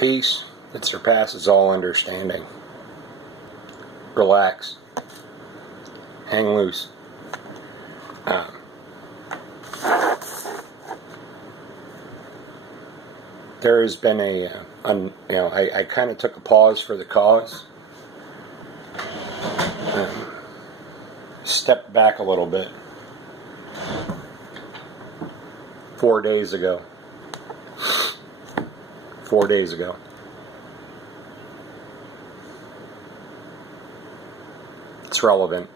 peace that surpasses all understanding. Relax. Hang loose. There has been I kind of took a pause for the cause. Stepped back a little bit. 4 days ago. 4 days ago. It's relevant.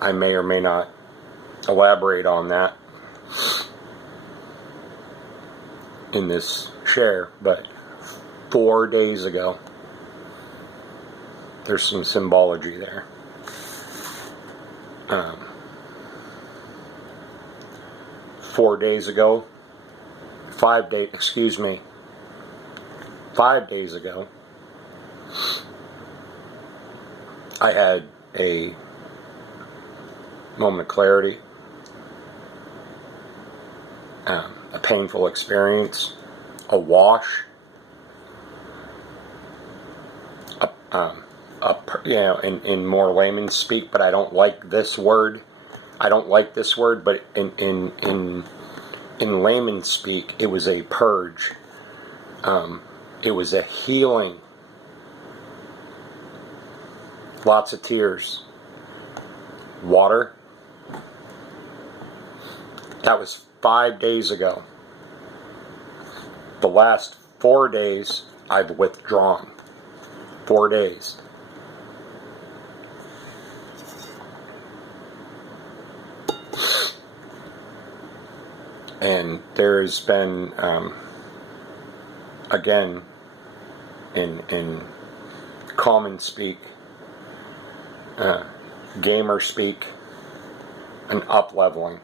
I may or may not elaborate on that in this share, but 4 days ago, there's some symbology there. 4 days ago, 5 days ago, I had a moment of clarity, a painful experience, a wash, in more layman's speak, but I don't like this word. But in layman's speak, it was a purge. It was a healing. Lots of tears. Water. That was 5 days ago. The last 4 days, I've withdrawn. 4 days. And there's been, again, in common speak, gamer speak, an up-leveling.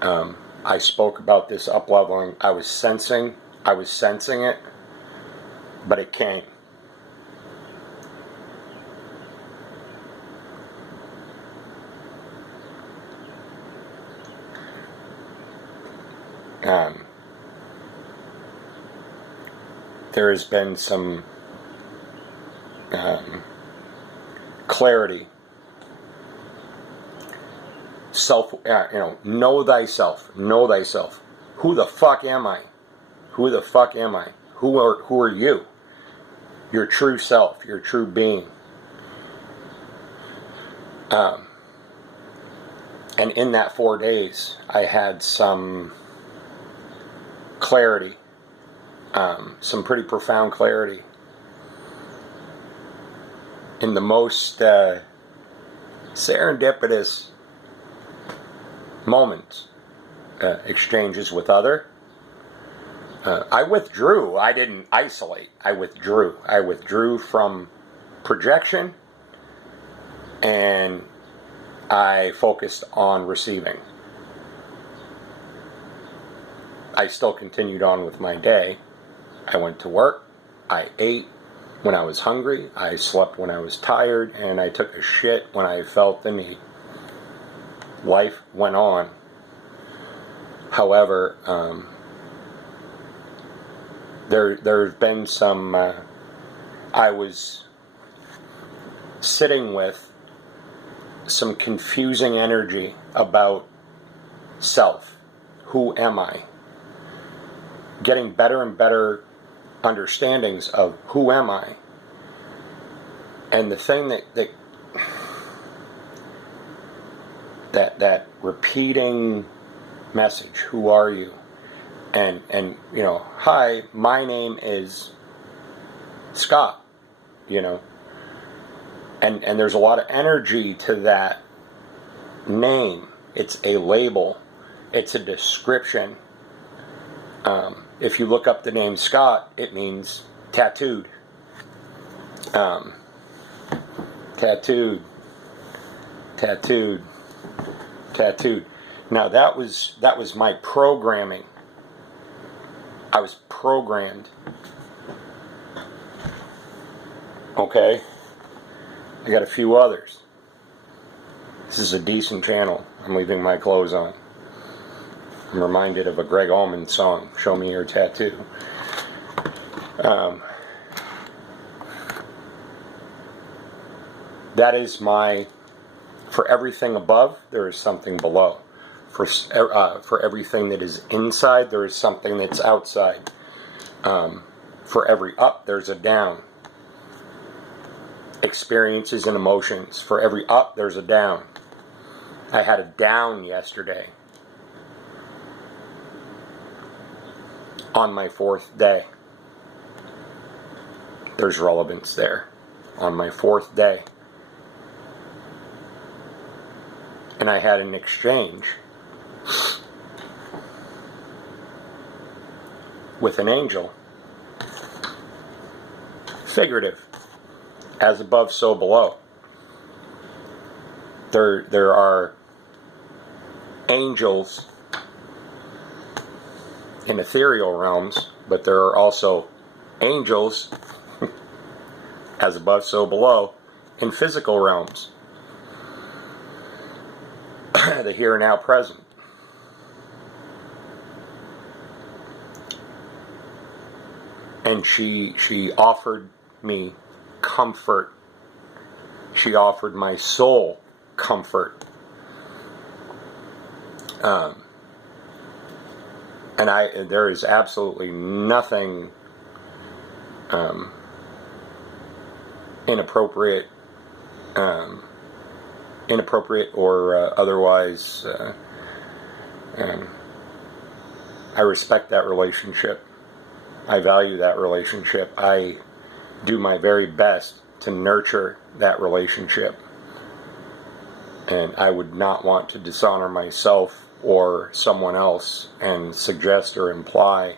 I spoke about this up-leveling. I was sensing it, but it came. There has been some clarity. Know thyself. Know thyself. Who the fuck am I? Who the fuck am I? Who are you? Your true self. Your true being. And in that 4 days, I had some clarity. Some pretty profound clarity. In the most serendipitous moments, exchanges with other. I withdrew. I didn't isolate. I withdrew. I withdrew from projection, and I focused on receiving. I still continued on with my day. I went to work. I ate when I was hungry. I slept when I was tired, and I took a shit when I felt the need. Life went on. However, there's been some. I was sitting with some confusing energy about self. Who am I? Getting better and better understandings of who am I. And the thing that repeating message, who are you? And hi, my name is Scott, and there's a lot of energy to that name. It's a label. It's a description. If you look up the name Scott, it means tattooed. Tattooed. Now that was my programming. I was programmed. Okay? I got a few others. This is a decent channel. I'm leaving my clothes on. I'm reminded of a Greg Allman song, Show Me Your Tattoo. That is for everything above, there is something below. For everything that is inside, there is something that's outside. For every up, there's a down. Experiences and emotions. For every up, there's a down. I had a down yesterday. On my 4th day. There's relevance there. On my 4th day. And I had an exchange with an angel. Figurative. As above, so below. There are angels in ethereal realms, but there are also angels, as above, so below, in physical realms. The here and now present. And she offered me comfort. She offered my soul comfort. And there is absolutely nothing inappropriate or otherwise. I respect that relationship. I value that relationship. I do my very best to nurture that relationship. And I would not want to dishonor myself or someone else and suggest or imply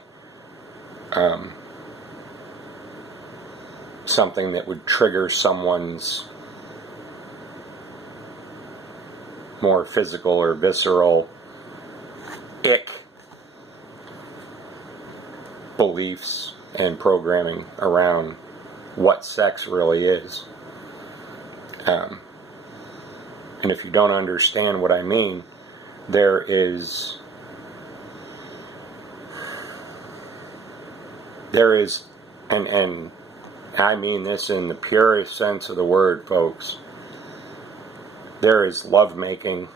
something that would trigger someone's more physical or visceral ick beliefs and programming around what sex really is. And if you don't understand what I mean, there is and I mean this in the purest sense of the word, folks. There is lovemaking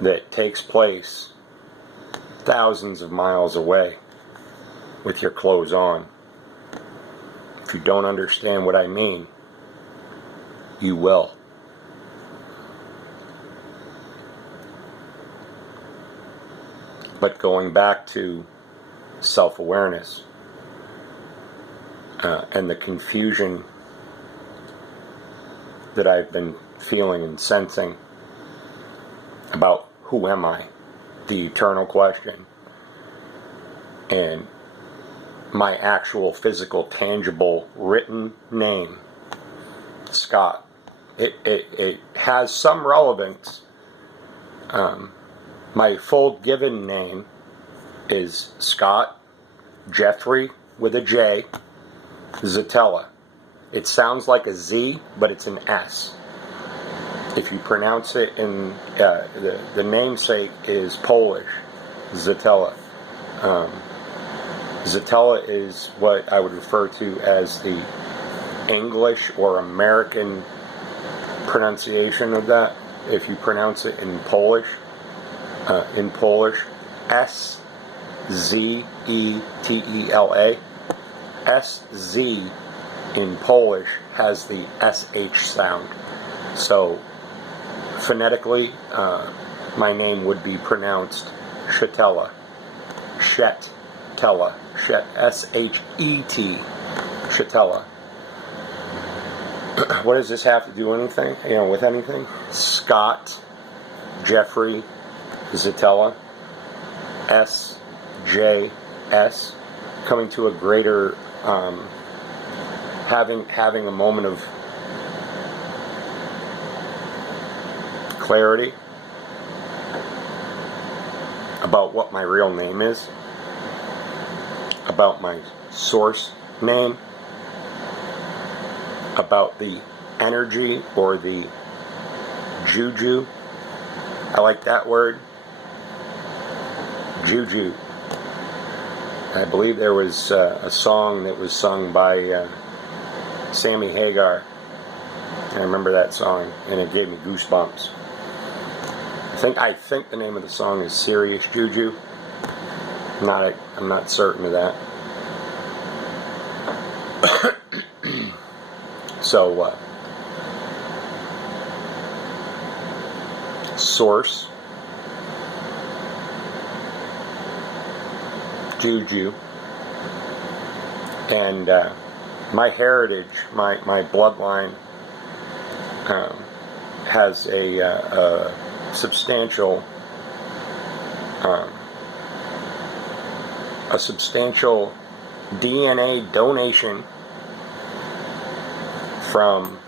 that takes place thousands of miles away with your clothes on. If you don't understand what I mean, you will. But going back to self-awareness and the confusion that I've been feeling and sensing about who am I, the eternal question, and my actual physical, tangible, written name, Scott. It has some relevance. My full given name is Scott Jeffrey with a J, Zitella. It sounds like a Z, but it's an S. If you pronounce it in the namesake is Polish, Zitella. Zitella is what I would refer to as the English or American pronunciation of that. If you pronounce it in Polish, S-Z-E-T-E-L-A, S-Z in Polish has the SH sound. So phonetically, my name would be pronounced Shetella. Shetella. S-H-E-T. Shetella. What does this have to do with anything? Scott Jeffrey Zitella, S-J-S, coming to a greater, having a moment of clarity about what my real name is, about my source name, about the energy or the juju. I like that word. Juju. I believe there was a song that was sung by Sammy Hagar. I remember that song, and it gave me goosebumps. I think the name of the song is Serious Juju. I'm not certain of that. So, source, Juju, and my heritage, my bloodline has a substantial DNA donation from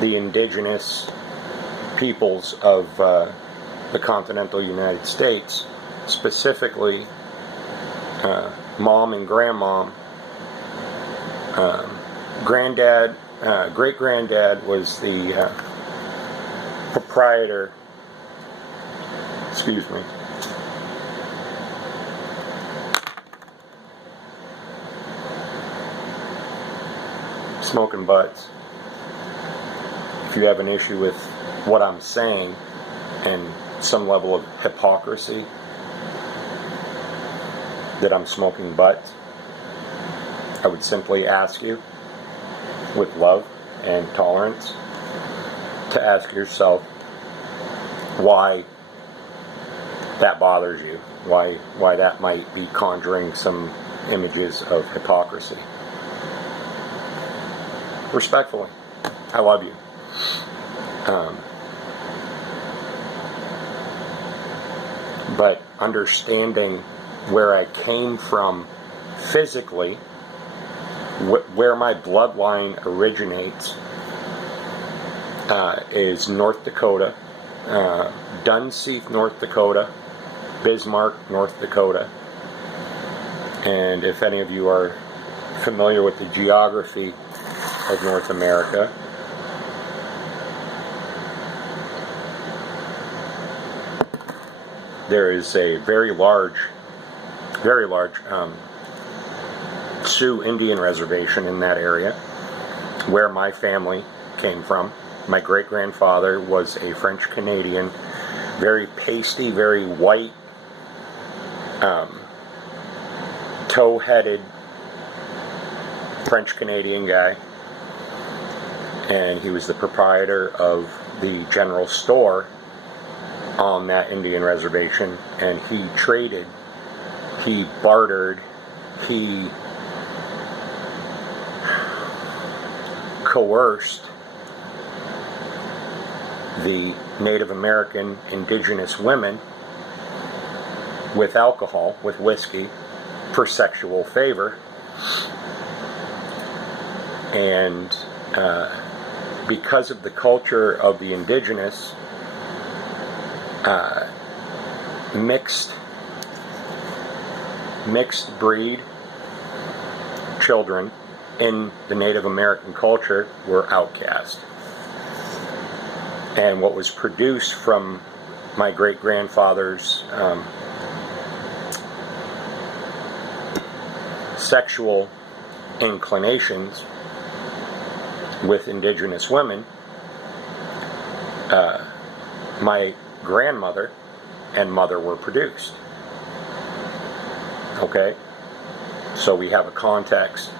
the indigenous peoples of the continental United States, specifically mom and grandmom. Granddad, great-granddad was the proprietor, excuse me, smoking butts. If you have an issue with what I'm saying and some level of hypocrisy that I'm smoking butts, I would simply ask you, with love and tolerance, to ask yourself why that bothers you, why that might be conjuring some images of hypocrisy. Respectfully, I love you. But understanding where I came from physically, where my bloodline originates, is North Dakota, Dunseith, North Dakota, Bismarck, North Dakota. And if any of you are familiar with the geography of North America, there is a very large Sioux Indian reservation in that area where my family came from. My great-grandfather was a French Canadian, very pasty, very white, tow-headed French Canadian guy, and he was the proprietor of the general store on that Indian reservation, and he traded, he bartered, he coerced the Native American indigenous women with alcohol, with whiskey, for sexual favor. And because of the culture of the indigenous, mixed breed children in the Native American culture were outcast. And what was produced from my great-grandfather's sexual inclinations with indigenous women, my grandmother and mother were produced. Okay? So we have a context.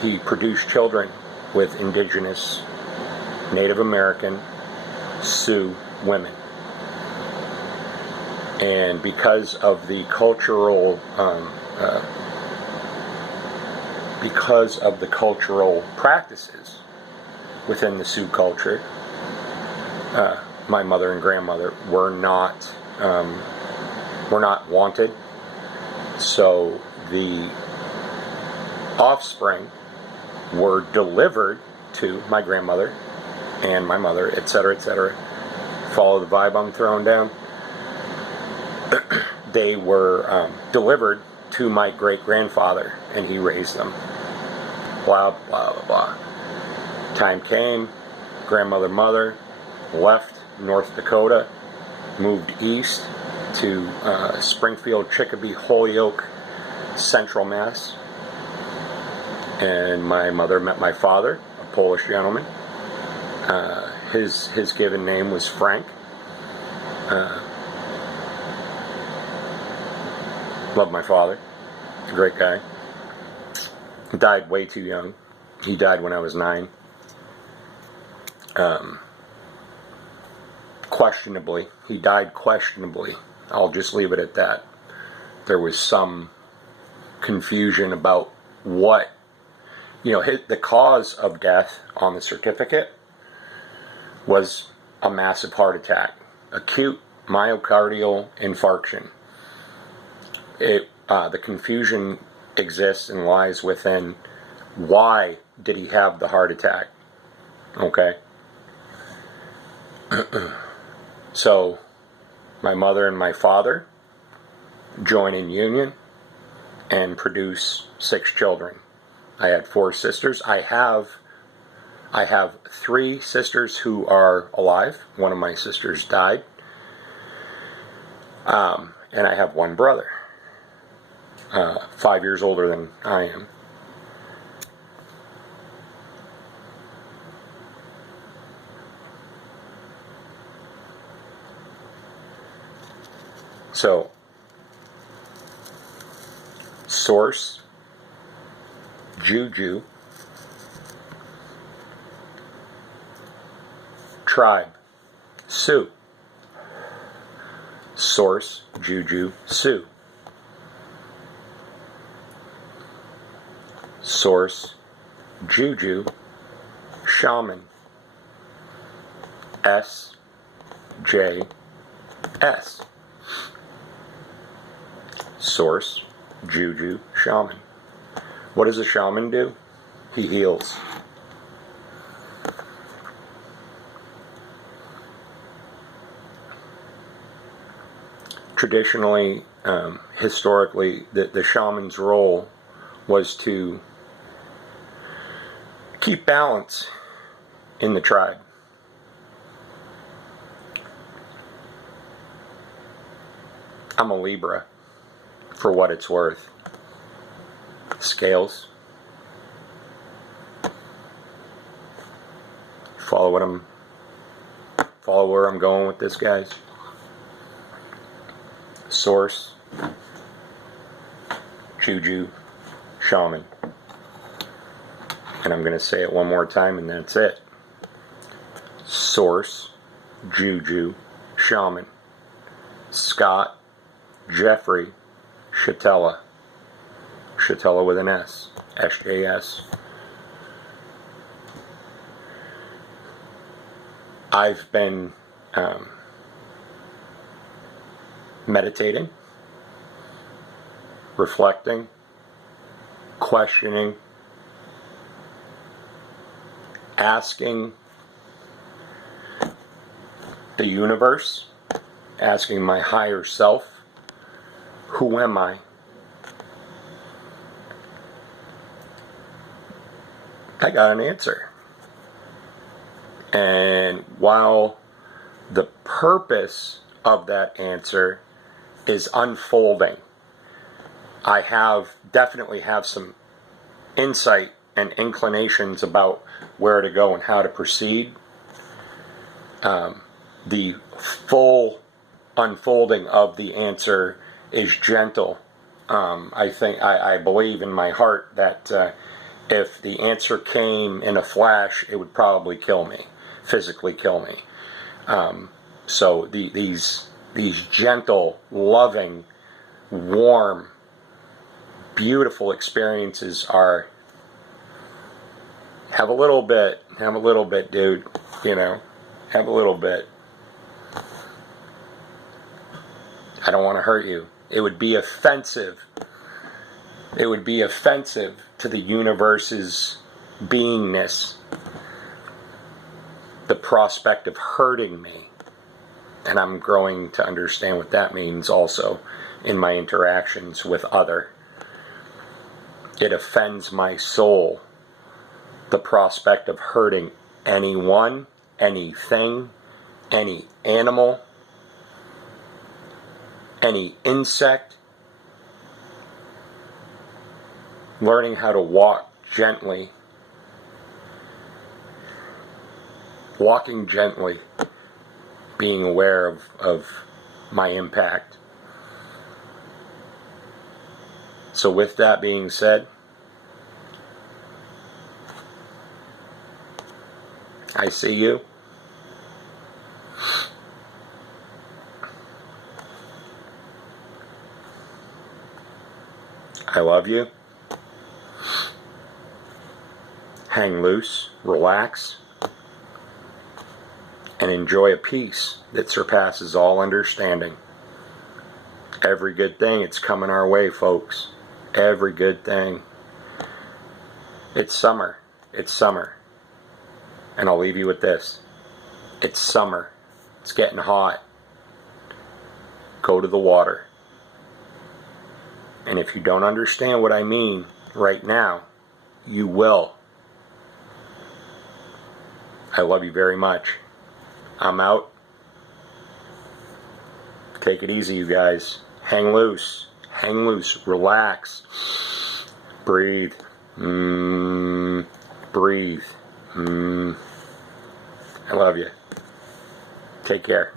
He produced children with indigenous Native American Sioux women. And because of the cultural practices within the Sioux culture, my mother and grandmother were not wanted. So the offspring were delivered to my grandmother and my mother, etc., etc. Follow the vibe I'm throwing down. They were delivered to my great-grandfather, and he raised them. Blah, blah, blah, blah. Time came, grandmother, mother, left North Dakota, moved east to Springfield, Chicopee, Holyoke, Central Mass. And my mother met my father, a Polish gentleman. His given name was Frank. Love my father. Great guy. He died way too young. He died when I was 9. Questionably. He died questionably. I'll just leave it at that. There was some confusion about what, the cause of death on the certificate was a massive heart attack. Acute myocardial infarction. The confusion exists and lies within why did he have the heart attack. Okay? So, my mother and my father join in union and produce 6 children. I had 4 sisters. I have 3 sisters who are alive. One of my sisters died. And I have 1 brother. 5 years older than I am. So, source, juju, tribe, Sioux. Source, juju, Sioux. Source, juju, shaman. S.J.S. Source, juju, shaman. What does a shaman do? He heals. Traditionally, historically, the shaman's role was to keep balance in the tribe. I'm a Libra, for what it's worth. Scales. Follow where I'm going with this, guys. Source, juju, shaman. And I'm going to say it one more time and that's it. Source, juju, shaman. Scott, Jeffrey, Shatella. Shatella with an S. S-J-S. I've been meditating, reflecting, questioning, asking the universe, asking my higher self, who am I? I got an answer. And while the purpose of that answer is unfolding, I definitely have some insight and inclinations about where to go and how to proceed. The full unfolding of the answer is gentle. I believe in my heart that if the answer came in a flash, it would probably kill me, physically kill me. So these gentle, loving, warm, beautiful experiences are have a little bit, dude. Have a little bit. I don't want to hurt you. It would be offensive. It would be offensive to the universe's beingness, the prospect of hurting me. And I'm growing to understand what that means also in my interactions with other. It offends my soul, the prospect of hurting anyone, anything, any animal, any insect. Learning how to walk gently. Walking gently. Being aware of my impact. So with that being said, I see you. I love you. Hang loose, relax, and enjoy a peace that surpasses all understanding. Every good thing, it's coming our way, folks. Every good thing. It's summer. It's summer. And I'll leave you with this. It's summer. It's getting hot. Go to the water. And if you don't understand what I mean right now, you will. I love you very much. I'm out. Take it easy, you guys. Hang loose. Hang loose. Relax. Breathe. Breathe. I love you. Take care.